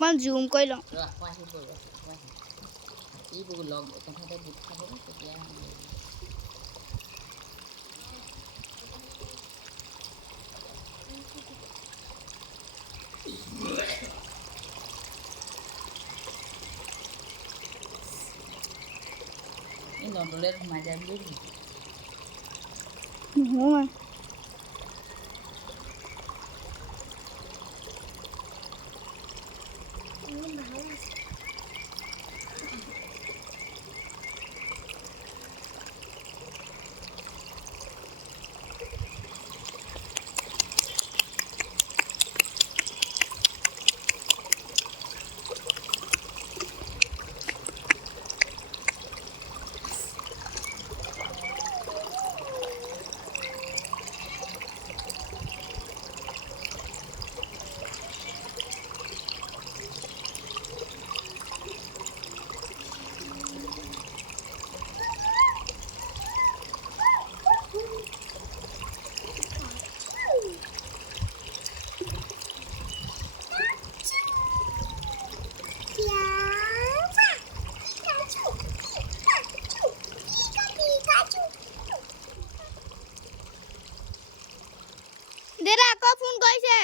মই জুম কৰি লওঁ এইবোৰ লগ একেঠাইতে গোট খাব তেতিয়া এই নদলে সোমাই যায় বুলি নহয় দেউতা আকৌ ফোন কৰিছে